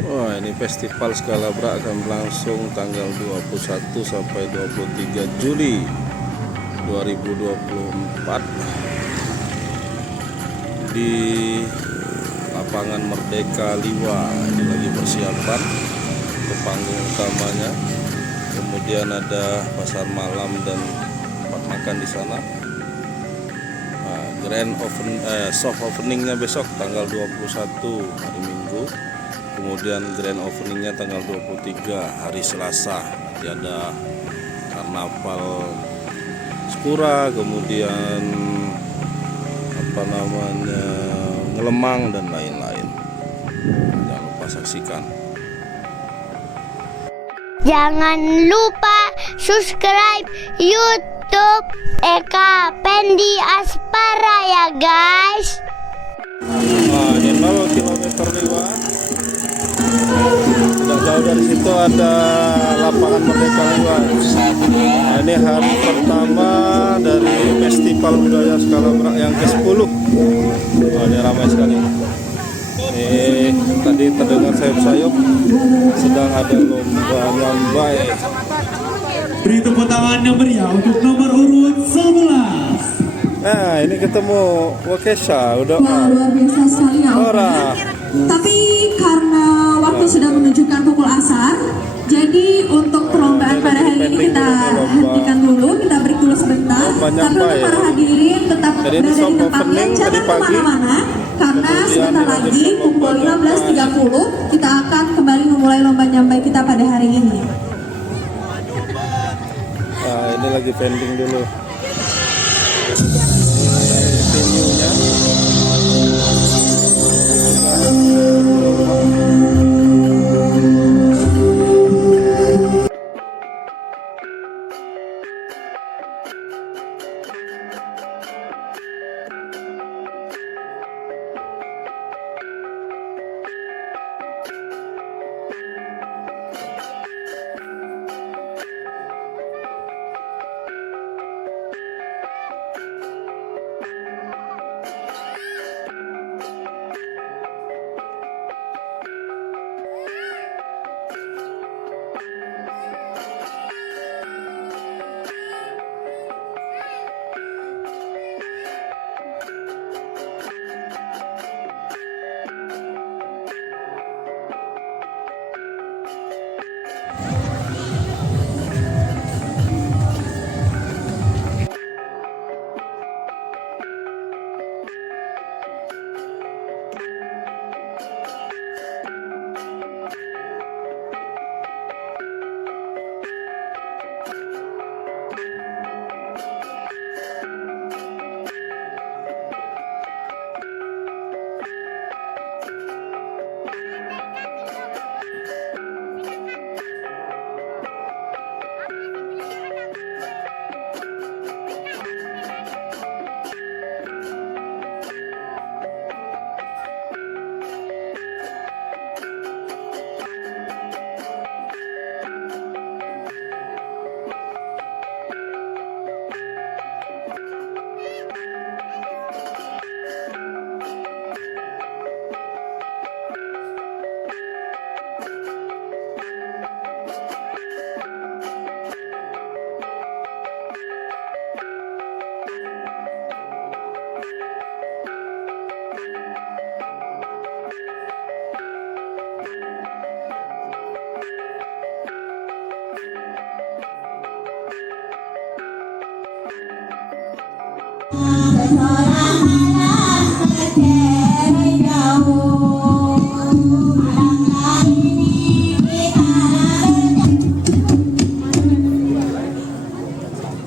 Wah, ini festival Scalabra akan berlangsung tanggal 21 sampai 23 Juli 2024 di lapangan Merdeka Liwa. Ini lagi persiapan ke panggung utamanya. Kemudian ada pasar malam dan tempat makan di sana. Soft openingnya besok tanggal 21 hari Minggu. Kemudian grand openingnya tanggal 23 hari Selasa. Nanti ada karnaval Skura, kemudian ngelemang dan lain-lain. Jangan lupa saksikan. Jangan lupa subscribe YouTube Eka Pendi Aspara ya guys. Nah, ini 0 km Liwa. Tidak jauh dari situ ada lapangan Merdeka Liwa. Nah, ini hari pertama dari Festival Budaya Scalabra yang ke-10. Oh, ini ramai sekali. Ini tadi terdengar sayup-sayup, sedang ada lomba nyambai. Beri tepuk tangan yang meriah untuk nomor urut 11. Nah, ini ketemu Wakesha, udah luar biasa sekali ya Ora. Tapi karena waktu sudah menunjukkan pukul asar, jadi untuk perlombaan pada hari ini kita hentikan dulu, kita break dulu sebentar. Tapi untuk para hadirin tetap berada di tempatnya, jangan kemana-mana, karena sebentar lagi pukul 15.30 kita akan kembali memulai lomba nyambai kita pada hari ini. Nah, ini lagi pending dulu. Venue-nya.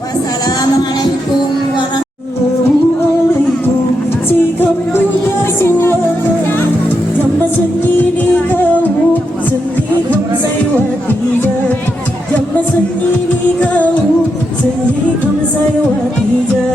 Wassalamualaikum warahmatullahi wabarakatuh. Jika punya suara jamba sunyi di kau, sunyi kau saywatija. Jamba sunyi di kau, sunyi kau saywatija.